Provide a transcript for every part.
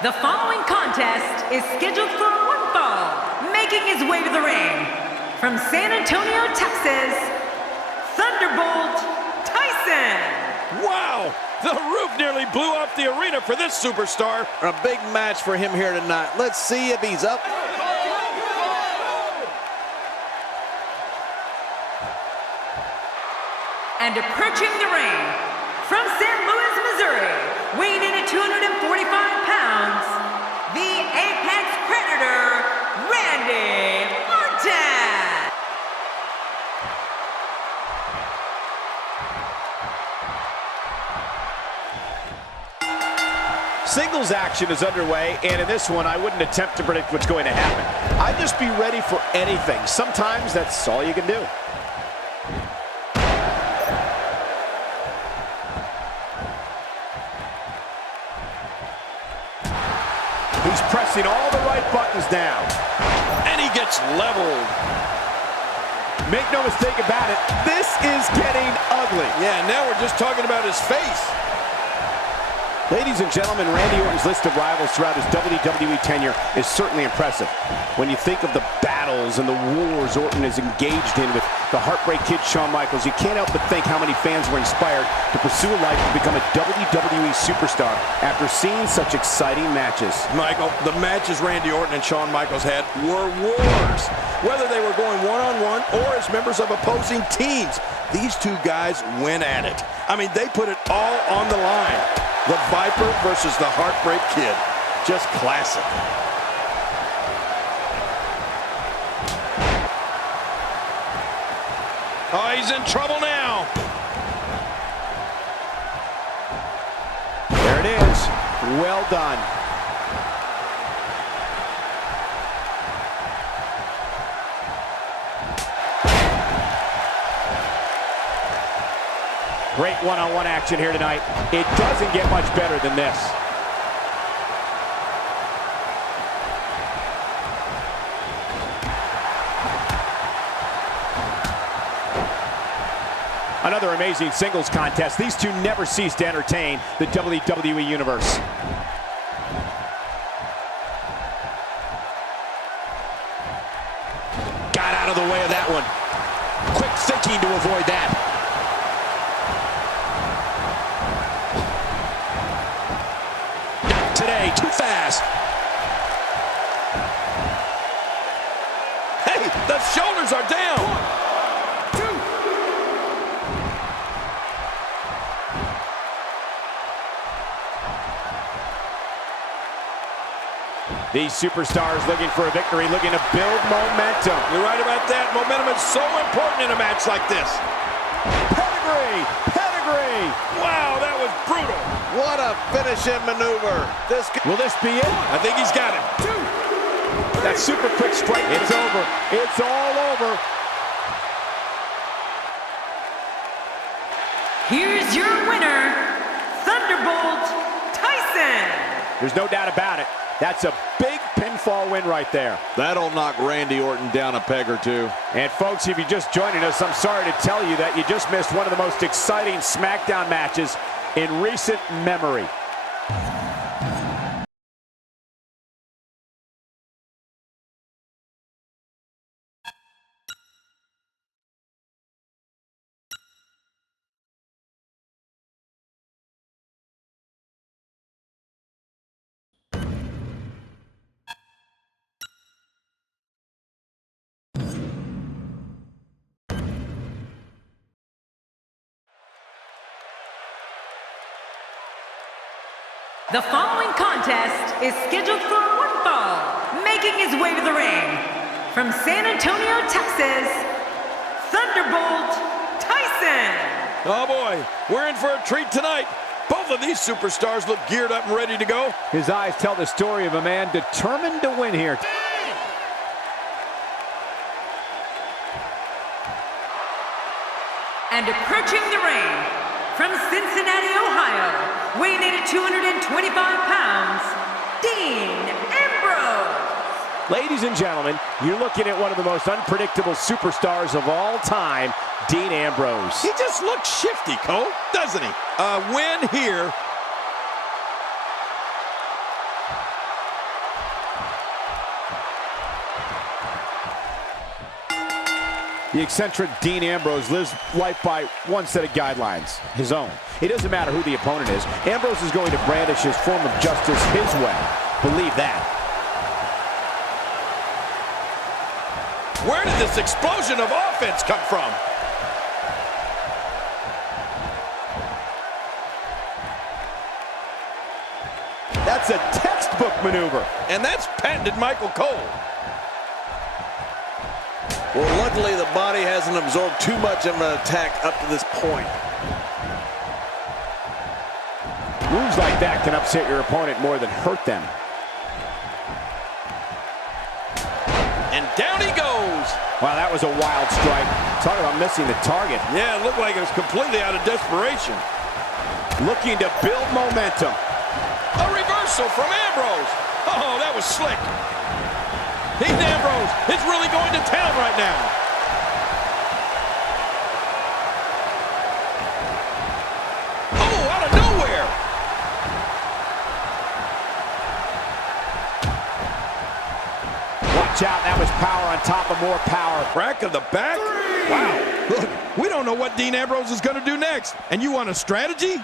The following contest is scheduled for one fall, making his way to the ring. From San Antonio, Texas, Thunderbolt Tyson. Wow! The roof nearly blew off the arena for this superstar. A big match for him here tonight. Let's see if he's up. And approaching the ring, from St. Louis, Missouri, weighing in at 245 pounds, the Apex Predator, Randy Orton. Singles action is underway, and in this one, I wouldn't attempt to predict what's going to happen. I'd just be ready for anything. Sometimes that's all you can do. He's pressing all the right buttons down. And he gets leveled. Make no mistake about it, this is getting ugly. Yeah, now we're just talking about his face. Ladies and gentlemen, Randy Orton's list of rivals throughout his WWE tenure is certainly impressive. When you think of the battles and the wars Orton is engaged in with the Heartbreak Kid Shawn Michaels, you can't help but think how many fans were inspired to pursue a life to become a WWE superstar after seeing such exciting matches. Michael, the matches Randy Orton and Shawn Michaels had were wars. Whether they were going one-on-one or as members of opposing teams, these two guys went at it. I mean, they put it all on the line. The Viper versus the Heartbreak Kid. Just classic. Oh, he's in trouble now. There it is. Well done. Great one-on-one action here tonight. It doesn't get much better than this. Another amazing singles contest. These two never cease to entertain the WWE Universe. Got out of the way of that one. Quick thinking to avoid that. Today, too fast. Hey, the shoulders are down. 1, 2. These superstars looking for a victory, looking to build momentum. You're right about that. Momentum is so important in a match like this. Pedigree! Pedigree! Wow, that was brutal. What a finishing maneuver. Will this be it? I think he's got it. 2. That super quick strike. It's over. It's all over. Here's your winner, Thunderbolt Tyson. There's no doubt about it. That's a big pinfall win right there. That'll knock Randy Orton down a peg or two. And folks, if you're just joining us, I'm sorry to tell you that you just missed one of the most exciting SmackDown matches in recent memory. The following contest is scheduled for one fall, making his way to the ring. From San Antonio, Texas, Thunderbolt Tyson. Oh boy, we're in for a treat tonight. Both of these superstars look geared up and ready to go. His eyes tell the story of a man determined to win here. And approaching the ring, from Cincinnati, Ohio, weighing in at 225 pounds, Dean Ambrose. Ladies and gentlemen, you're looking at one of the most unpredictable superstars of all time, Dean Ambrose. He just looks shifty, Cole, doesn't he? A win here. The eccentric Dean Ambrose lives life by one set of guidelines, his own. It doesn't matter who the opponent is. Ambrose is going to brandish his form of justice his way. Believe that. Where did this explosion of offense come from? That's a textbook maneuver. And that's patented Michael Cole. Well, luckily the body hasn't absorbed too much of an attack up to this point. Moves like that can upset your opponent more than hurt them. And down he goes. Wow, that was a wild strike. Talk about missing the target. Yeah, it looked like it was completely out of desperation. Looking to build momentum. A reversal from Ambrose. Oh, that was slick. Dean Ambrose is really going to town right now. Oh, out of nowhere. Watch out, that was power on top of more power. Crack of the back. Wow. Look, we don't know what Dean Ambrose is going to do next. And you want a strategy?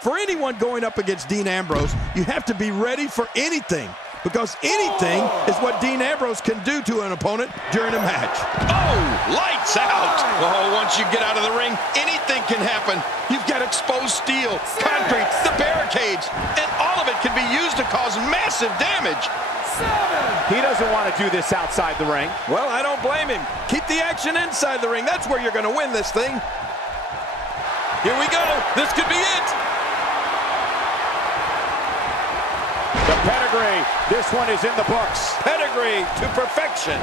For anyone going up against Dean Ambrose, you have to be ready for anything. Because anything is what Dean Ambrose can do to an opponent during a match. Oh, lights out. Oh, once you get out of the ring, anything can happen. You've got exposed steel, concrete, the barricades, and all of it can be used to cause massive damage. He doesn't want to do this outside the ring. Well, I don't blame him. Keep the action inside the ring. That's where you're going to win this thing. Here we go. This could be it. The pedigree, this one is in the books. Pedigree to perfection.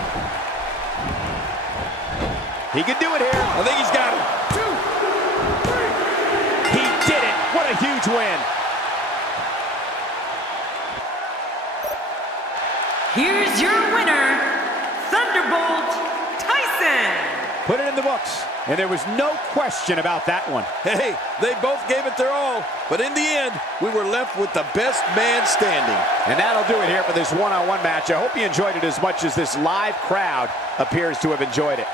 He can do it here. I think he's got it. 2, 3. He did it. What a huge win. Here's your winner, Thunderbolt Tyson. Put it in the books. And there was no question about that one. Hey, they both gave it their all, but in the end, we were left with the best man standing. And that'll do it here for this one-on-one match. I hope you enjoyed it as much as this live crowd appears to have enjoyed it.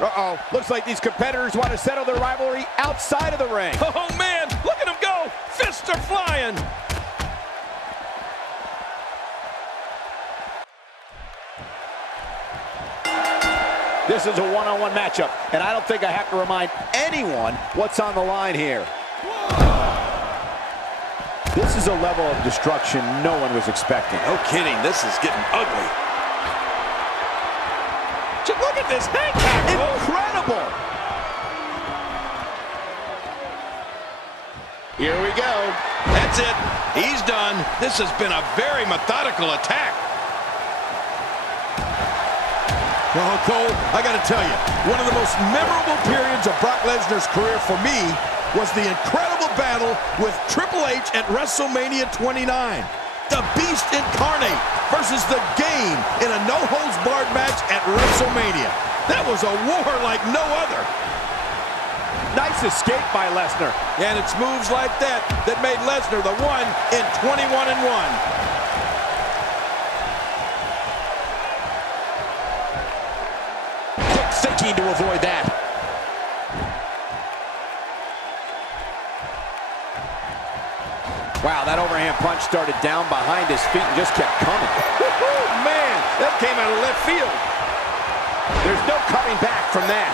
Uh-oh, looks like these competitors want to settle their rivalry outside of the ring. Oh, man, look at him go. Fists are flying. This is a one-on-one matchup, and I don't think I have to remind anyone what's on the line here. This is a level of destruction no one was expecting. No kidding, this is getting ugly. Just look at this hang tackle. Incredible! Here we go. That's it. He's done. This has been a very methodical attack. Well, Cole, I got to tell you, one of the most memorable periods of Brock Lesnar's career for me was the incredible battle with Triple H at WrestleMania 29. The Beast Incarnate versus the Game in a no-holds-barred match at WrestleMania. That was a war like no other. Nice escape by Lesnar. And it's moves like that that made Lesnar the one in 21-1. Thinking to avoid that. Wow, that overhand punch started down behind his feet and just kept coming. Woo-hoo, man, that came out of left field. There's no coming back from that.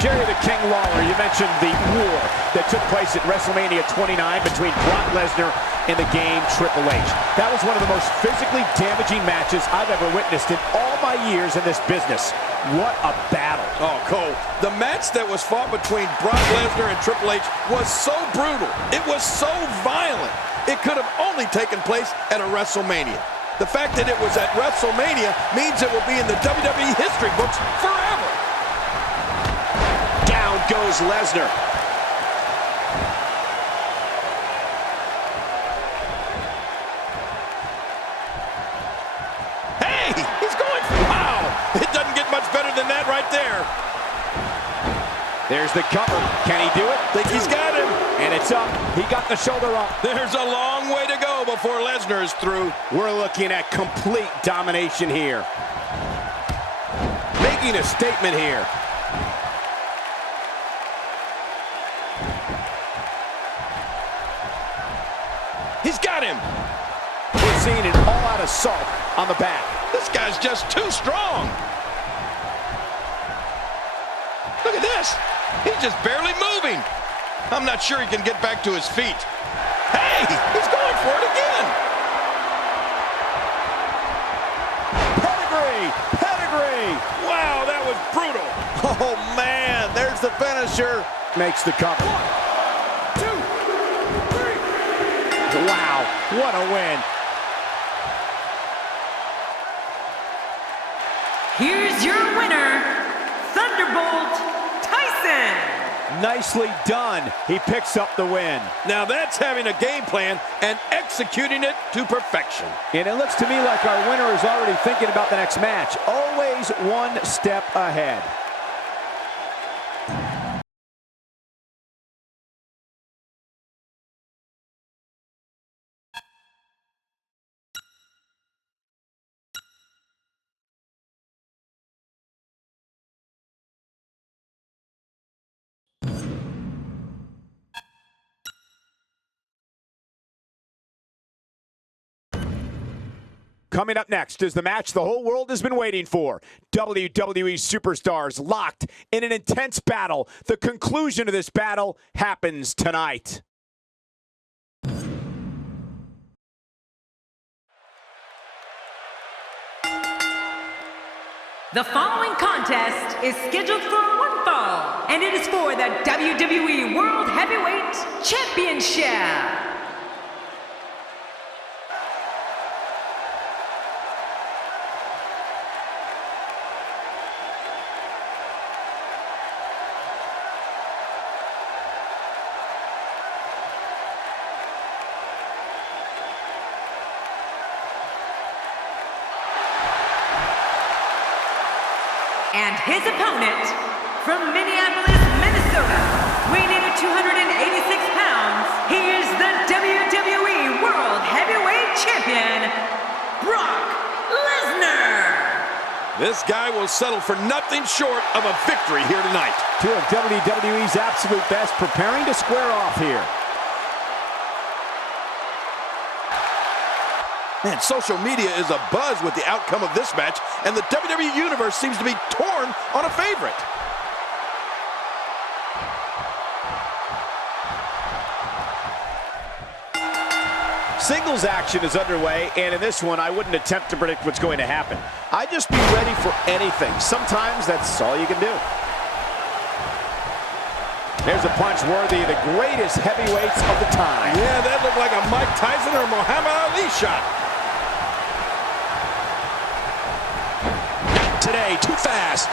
Jerry the King Lawler, you mentioned the war that took place at WrestleMania 29 between Brock Lesnar and the Game Triple H. That was one of the most physically damaging matches I've ever witnessed in all my years in this business. What a battle. Oh, Cole, the match that was fought between Brock Lesnar and Triple H was so brutal. It was so violent. It could have only taken place at a WrestleMania. The fact that it was at WrestleMania means it will be in the WWE history books forever. Down goes Lesnar. Hey, he's going. Wow, it doesn't get much better than that right there. There's the cover. Can he do it? Think he's got him. And it's up. He got the shoulder up. There's a long way to go before Lesnar is through. We're looking at complete domination here. Making a statement here. He's got him. We're seeing an all-out assault on the back. This guy's just too strong. Look at this. He's just barely moving. I'm not sure he can get back to his feet. Hey, he's going for it again. Pedigree! Pedigree! Wow, that was brutal. Oh, man, there's the finisher. Makes the cover. 1, 2, 3. Wow, what a win. Here's your winner, Thunderbolt Tyson. Nicely done. He picks up the win. Now that's having a game plan and executing it to perfection. And it looks to me like our winner is already thinking about the next match. Always one step ahead. Coming up next is the match the whole world has been waiting for. WWE superstars locked in an intense battle. The conclusion of this battle happens tonight. The following contest is scheduled for one fall, and it is for the WWE World Heavyweight Championship. And his opponent, from Minneapolis, Minnesota, weighing in at 286 pounds, he is the WWE World Heavyweight Champion, Brock Lesnar. This guy will settle for nothing short of a victory here tonight. Two of WWE's absolute best preparing to square off here. Man, social media is abuzz with the outcome of this match, and the WWE Universe seems to be torn on a favorite. Singles action is underway, and in this one, I wouldn't attempt to predict what's going to happen. I'd just be ready for anything. Sometimes that's all you can do. There's a punch worthy of the greatest heavyweights of the time. Yeah, that looked like a Mike Tyson or Muhammad Ali shot. Today, too fast.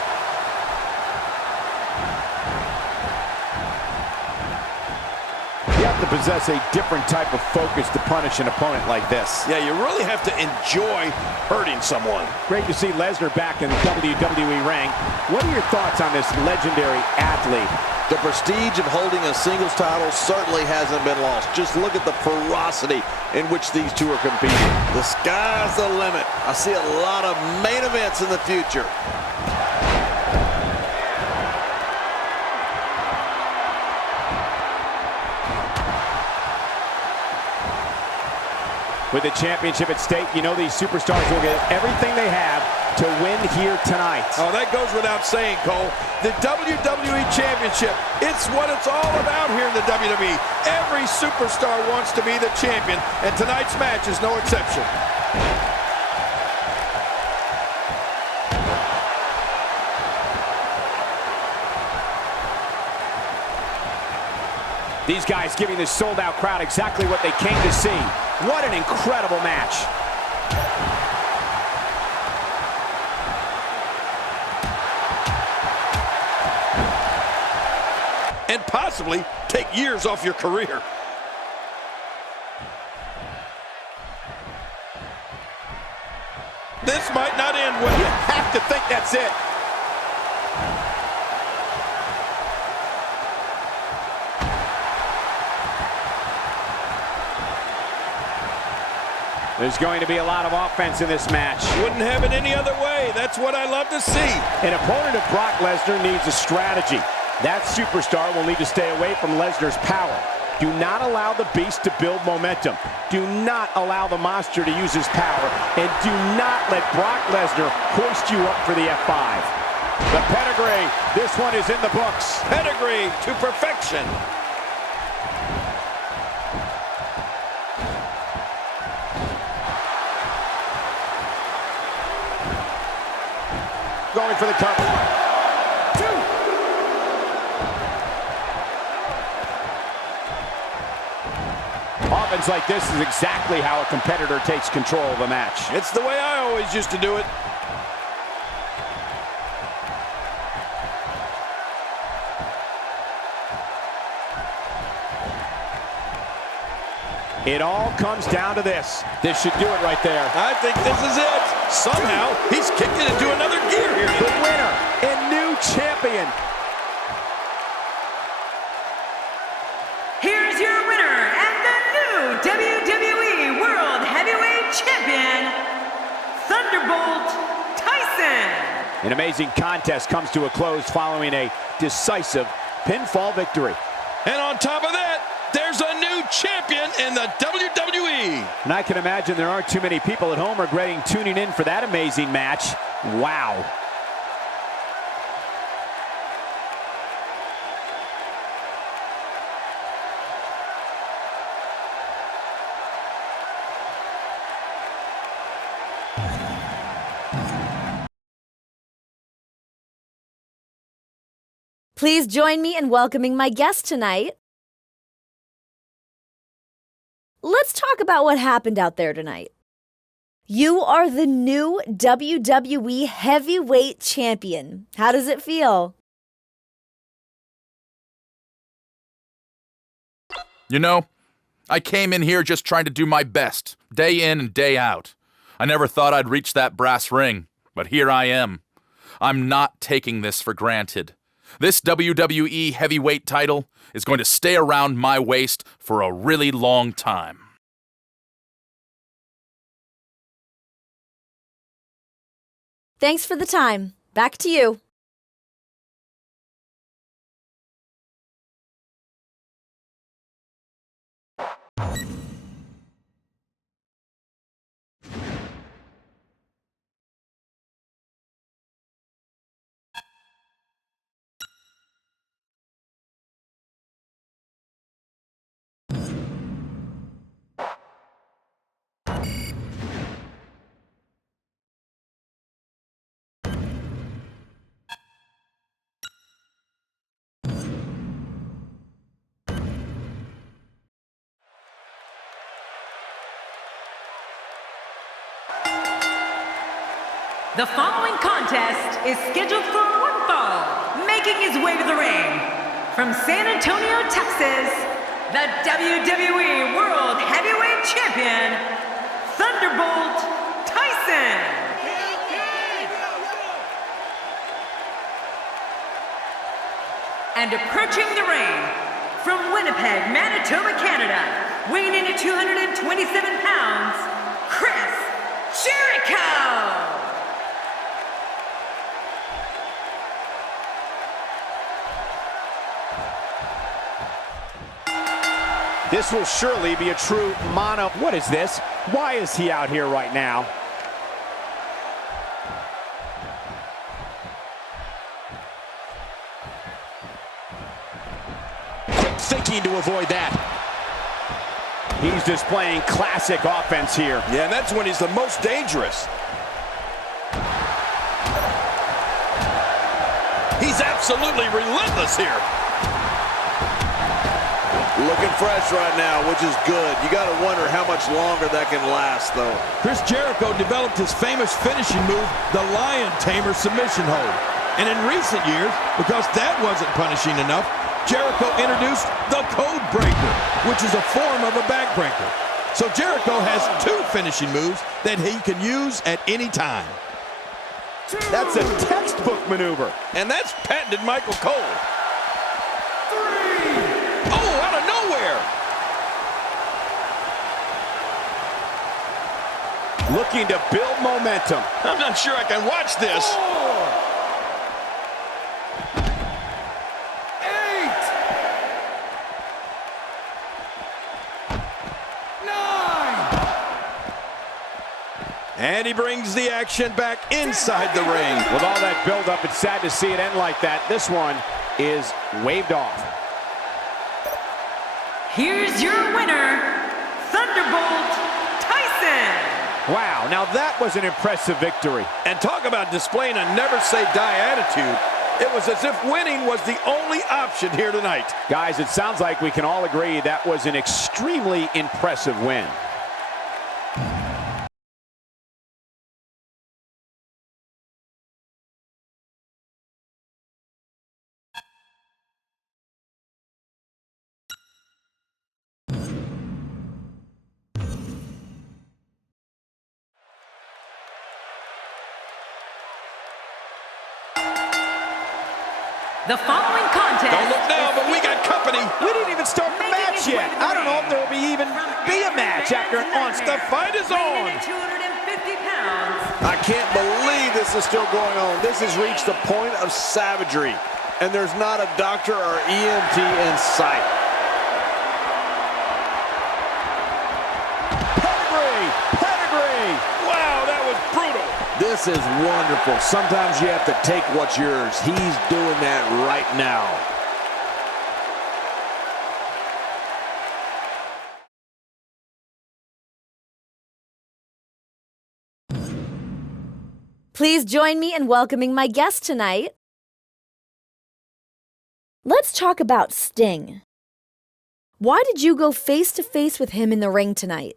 You have to possess a different type of focus to punish an opponent like this. Yeah, you really have to enjoy hurting someone. Great to see Lesnar back in the WWE ring. What are your thoughts on this legendary athlete? The prestige of holding a singles title certainly hasn't been lost. Just look at the ferocity in which these two are competing. The sky's the limit. I see a lot of main events in the future. With the championship at stake, you know these superstars will get everything they have to win here tonight. Oh, that goes without saying, Cole. The WWE Championship, it's what it's all about here in the WWE. Every superstar wants to be the champion, and tonight's match is no exception. These guys giving this sold-out crowd exactly what they came to see. What an incredible match. And possibly take years off your career. This might not end well. You have to think that's it. There's going to be a lot of offense in this match. Wouldn't have it any other way. That's what I love to see. An opponent of Brock Lesnar needs a strategy. That superstar will need to stay away from Lesnar's power. Do not allow the beast to build momentum. Do not allow the monster to use his power. And do not let Brock Lesnar hoist you up for the F5. The pedigree, this one is in the books. Pedigree to perfection. Going for the cover. 2. Offense like this is exactly how a competitor takes control of a match. It's the way I always used to do it. It all comes down to this. This should do it right there. I think this is it. Somehow, he's kicked it into another gear here. The winner and new champion. Here's your winner and the new WWE World Heavyweight Champion, Thunderbolt Tyson. An amazing contest comes to a close following a decisive pinfall victory. And on top of that, there's a new champion in the WWE. And I can imagine there aren't too many people at home regretting tuning in for that amazing match. Wow. Please join me in welcoming my guest tonight. Let's talk about what happened out there tonight. You are the new WWE Heavyweight Champion. How does it feel? You know, I came in here just trying to do my best, day in and day out. I never thought I'd reach that brass ring, but here I am. I'm not taking this for granted. This WWE Heavyweight title is going to stay around my waist for a really long time. Thanks for the time. Back to you. The following contest is scheduled for one fall. Making his way to the ring, from San Antonio, Texas, the WWE World Heavyweight Champion, Thunderbolt Tyson. And approaching the ring, from Winnipeg, Manitoba, Canada, weighing in at 227 pounds, Chris Jericho. This will surely be a true mono. What is this? Why is he out here right now? Quick thinking to avoid that. He's displaying classic offense here. Yeah, and that's when he's the most dangerous. He's absolutely relentless here. Looking fresh right now, which is good. You got to wonder how much longer that can last, though. Chris Jericho developed his famous finishing move, the Lion Tamer submission hold. And in recent years, because that wasn't punishing enough, Jericho introduced the Code Breaker, which is a form of a backbreaker. So Jericho has 2 finishing moves that he can use at any time. That's a textbook maneuver. And that's patented Michael Cole. 3. Oh, out of nowhere. Looking to build momentum. I'm not sure I can watch this. 4. 8. 9. And he brings the action back inside the ring. With all that build-up, it's sad to see it end like that. This one is waved off. Here's your winner, Thunderbolt Tyson. Wow, now that was an impressive victory. And talk about displaying a never-say-die attitude. It was as if winning was the only option here tonight. Guys, it sounds like we can all agree that was an extremely impressive win. The following contest. Don't look now, but we got company. We didn't even start the match yet. I don't know if there will even be a match after an onset. The fight is on. 250 pounds. I can't believe this is still going on. This has reached the point of savagery, and there's not a doctor or EMT in sight. Pedigree! Wow, that was brutal. This is wonderful. Sometimes you have to take what's yours. He's doing that right now. Please join me in welcoming my guest tonight. Let's talk about Sting. Why did you go face-to-face with him in the ring tonight?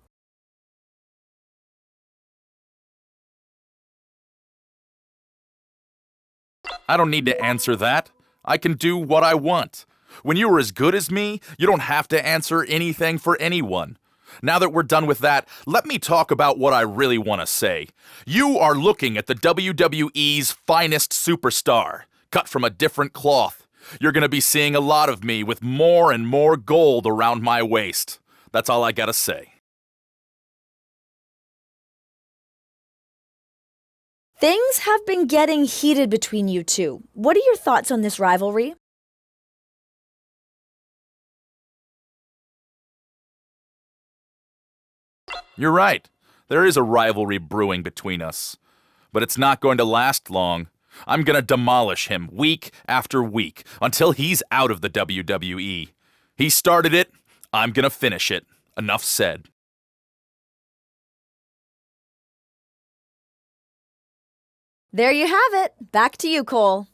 I don't need to answer that. I can do what I want. When you are as good as me, you don't have to answer anything for anyone. Now that we're done with that, let me talk about what I really want to say. You are looking at the WWE's finest superstar, cut from a different cloth. You're going to be seeing a lot of me with more and more gold around my waist. That's all I gotta say. Things have been getting heated between you two. What are your thoughts on this rivalry? You're right. There is a rivalry brewing between us. But it's not going to last long. I'm going to demolish him week after week until he's out of the WWE. He started it. I'm going to finish it. Enough said. There you have it. Back to you, Cole.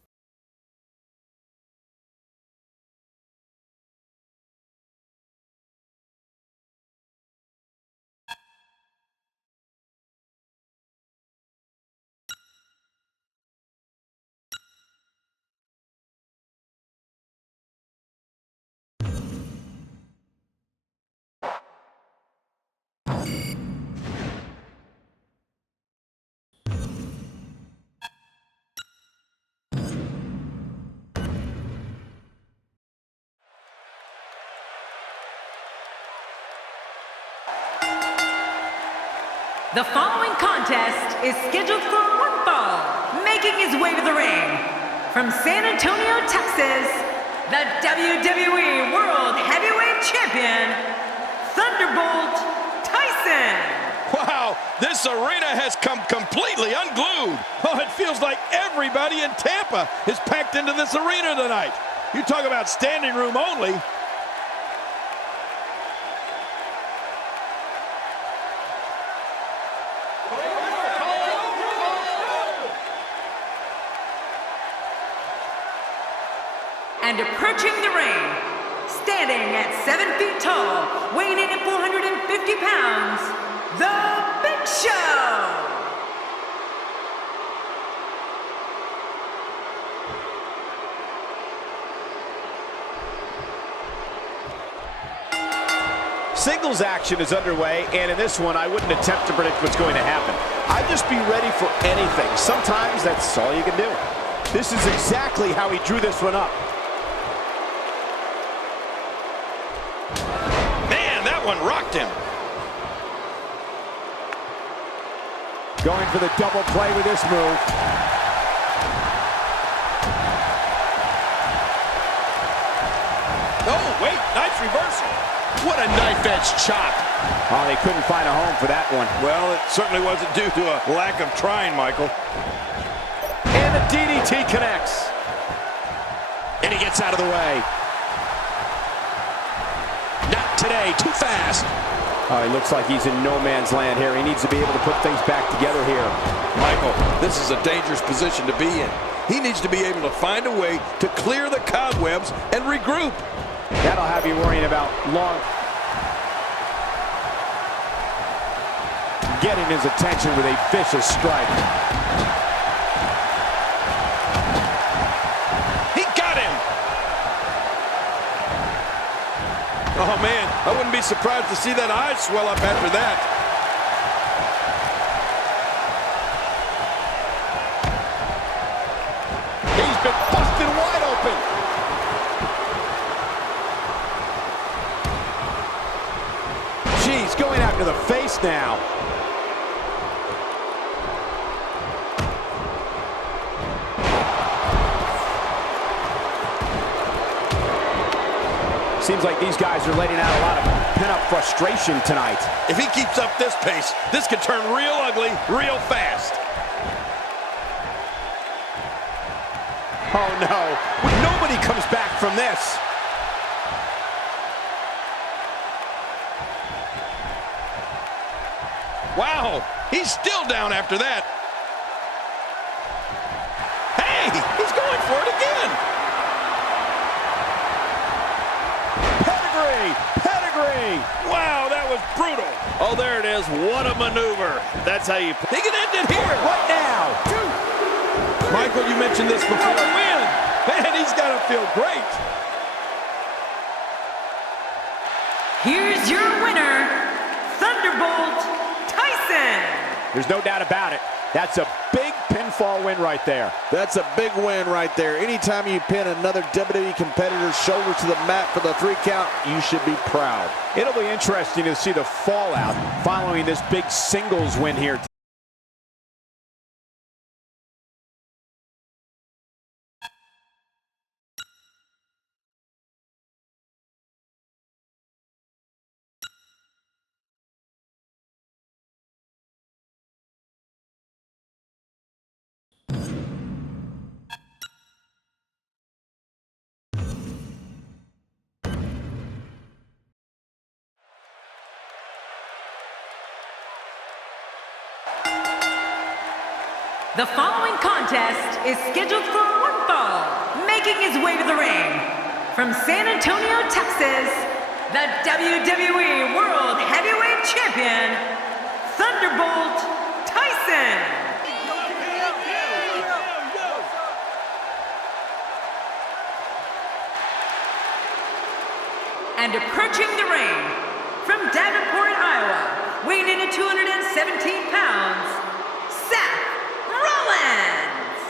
The following contest is scheduled for one fall. Making his way to the ring, from San Antonio, Texas, the WWE World Heavyweight Champion, Thunderbolt Tyson. Wow, this arena has come completely unglued. Oh, it feels like everybody in Tampa is packed into this arena tonight. You talk about standing room only. And approaching the ring, standing at 7 feet tall, weighing in at 450 pounds, The Big Show! Singles action is underway, and in this one, I wouldn't attempt to predict what's going to happen. I'd just be ready for anything. Sometimes that's all you can do. This is exactly how he drew this one up. Man, that one rocked him. Going for the double play with this move. Oh, wait, nice reversal. What a knife-edge chop. Oh, they couldn't find a home for that one. Well, it certainly wasn't due to a lack of trying, Michael. And the DDT connects. And he gets out of the way. Not today, too fast. Oh, he looks like he's in no man's land here. He needs to be able to put things back together here. Michael, this is a dangerous position to be in. He needs to be able to find a way to clear the cobwebs and regroup. That'll have you worrying about getting his attention with a vicious strike. He got him! Oh, man, I wouldn't be surprised to see that eye swell up after that. He's been busted wide open. He's going after the face now. Seems like these guys are letting out a lot of pent-up frustration tonight. If he keeps up this pace, this could turn real ugly real fast. Oh no, nobody comes back from this. Wow, he's still down after that. Hey, he's going for it again. Pedigree! Wow, that was brutal. Oh, there it is. What a maneuver. That's how you... He can end it here. Right now. Michael, you mentioned this before. A win. Man, he's got to feel great. Here's your winner, Thunderbolt Tyson! There's no doubt about it. That's a big pinfall win right there. That's a big win right there. Anytime you pin another WWE competitor's shoulder to the mat for the 3 count, you should be proud. It'll be interesting to see the fallout following this big singles win here. The following contest is scheduled for one fall, making his way to the ring. From San Antonio, Texas, the WWE World Heavyweight Champion, Thunderbolt Tyson. And approaching the ring, from Davenport, Iowa, weighing in at 217 pounds, Seth Rollins!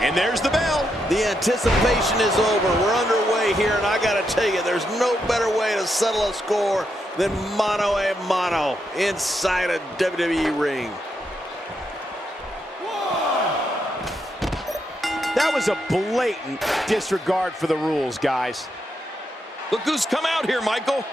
And there's the bell. The anticipation is over. We're underway here, and I got to tell you, there's no better way to settle a score than mano a mano inside a WWE ring. That was a blatant disregard for the rules, guys. Look who's come out here, Michael.